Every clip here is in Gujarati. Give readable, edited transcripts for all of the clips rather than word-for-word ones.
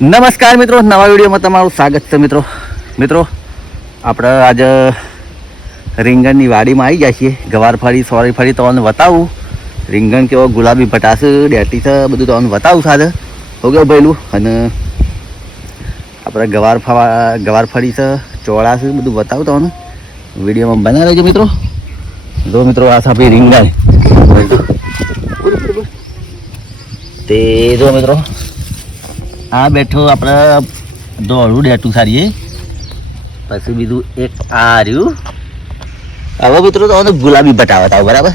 નમસ્કાર મિત્રો, નવા વિડીયોમાં તમારું સ્વાગત છે. મિત્રો આપણે આજે રીંગણની વાડીમાં આવી ગયા છીએ. ગવાર ફળી, સોરી ફળી તમને બતાવું. રીંગણ કેવો ગુલાબી ભટાસ ડેટી છે, બધું તમને બતાવું સાથે હો ગયો ભયલું. અને આપણે ગવાર ફળી છે, ચોળા છે, બધું બતાવું તમને વિડીયોમાં બના રહેજો મિત્રો. જો મિત્રો, આ છે આપણી રીંગણ. તે જો મિત્રો, આ બેઠો આપણે દોડું ડેટું સારીએ. પછી બીજું એક આ રહ્યું. હવે મિત્રો તો ગુલાબી બટાવત આવો બરાબર,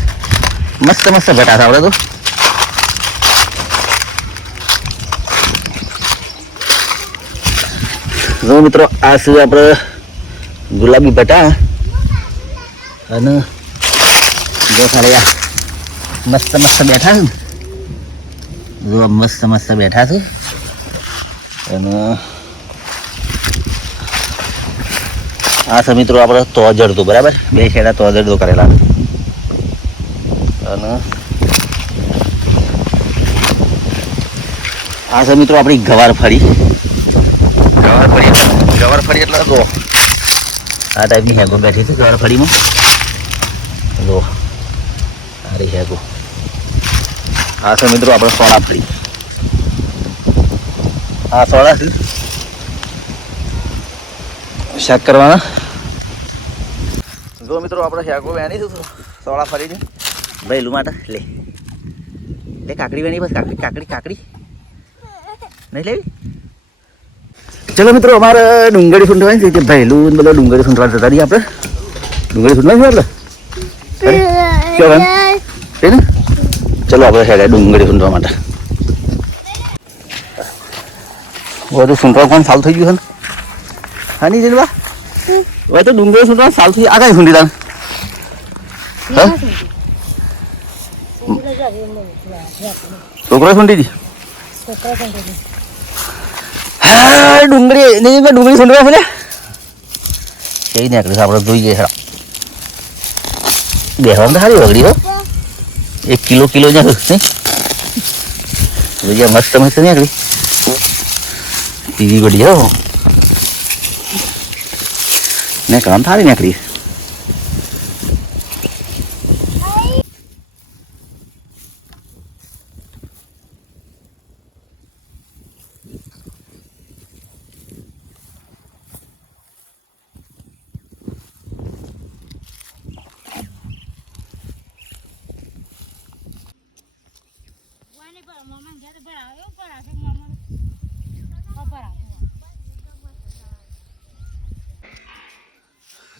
મસ્ત મસ્ત બટાશ આવડે. તો જો મિત્રો, આ શું આપણે ગુલાબી બટા. અને જો સારા મસ્ત મસ્ત બેઠા છે ને, જો મસ્ત મસ્ત બેઠા છે. અને આ છે મિત્રો આપણે તોજડતો બરાબર, બે છેડા તોજડતો કરેલા. અને આ છે મિત્રો આપણી ગવાર ફળી એટલે જો આ ટાઈપની હેગો બેઠી છે ગવાર ફળીમાં. જો સારી હેગો. આ છે મિત્રો આપણે સોળા ફળી. આ સોળા છે શાક કરવાના. જો મિત્રો આપણે શાકો વેણી છું સોળા ફરીને ભૈલું માટે. લે કાકડી વેણી, બસ કાકડી નહીં લેવી. ચલો મિત્રો, અમારે ડુંગળી સૂંઢવાની છે. ભૈલું બધા ડુંગળી સૂંઢવા જતા રહીએ. આપણે ડુંગળી સૂંઢવાની છે એટલે ને. ચલો આપણે હેડે ડુંગળી સૂંઢવા માટે. બધું સૂંઢવા કોણ સારું થઈ ગયું છે ને? હા નહીં જેનવા હવે તો ડુંગળી સૂંઢવા સારું થઈ. આ કઈ સૂંઢી તાન છોકરો સૂંઢી હતી. હા ડુંગળી સૂંઢવા છે. કઈ નીકળે આપણે જોઈએ. બેહવા તો સારી વગડી હો. 1 કિલો જ નહીં જોઈએ. મસ્ત મસ્ત નીકળી ટીવી બધી હો ને કામ થારી નીકળી.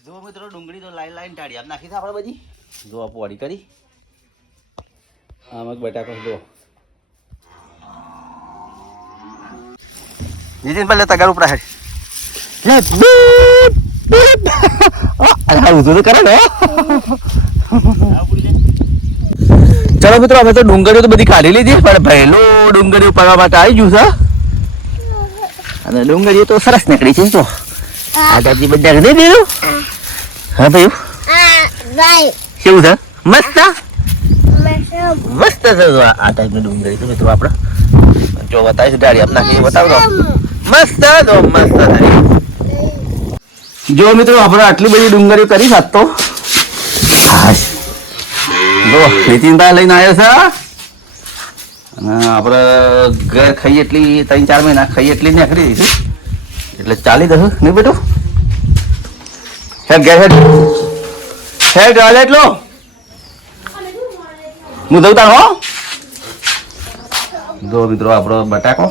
જો મિત્રો, ડુંગળી તો લાઈન ટાળી આમ નાખી છે આપણે બધી. જો આ પોડી કરી આમાં બટાકો. જો નીતિન પહેલે તગાર ઉપર હેડ તો કરે ને. ચલો મિત્રો, અમે તો ડુંગળીઓ તો બધી કાઢી લીધી, પણ ભૈલું ડુંગળી ઉપાડવા માટે આવી ગયું છે. અને ડુંગળીઓ તો સરસ નીકળી છે. તો આ તાજી બધા નહીં દીધું. હા ભાઈ કેવું છે? મસ્ત મસ્ત છે. આ ટાઈપની ડુંગળી તો મિત્રો આપણે જો બતાવીશ ગાડી આપ નાખી બતાવ દો. મસ્ત જો મસ્ત થાય. જો મિત્રો, આપણે આટલી બધી ડુંગળી કરી શકતો. જો નીતિનભાઈ લઈને આવ્યો છે. અને આપણે ઘર ખાઈએ એટલી 3-4 મહિના ખાઈએ એટલી નીકળી દઈશું એટલે ચાલી જશે નહીં બેટું. ચાલે એટલો હું જઉં તાર હો. જો મિત્રો આપણો બટાકો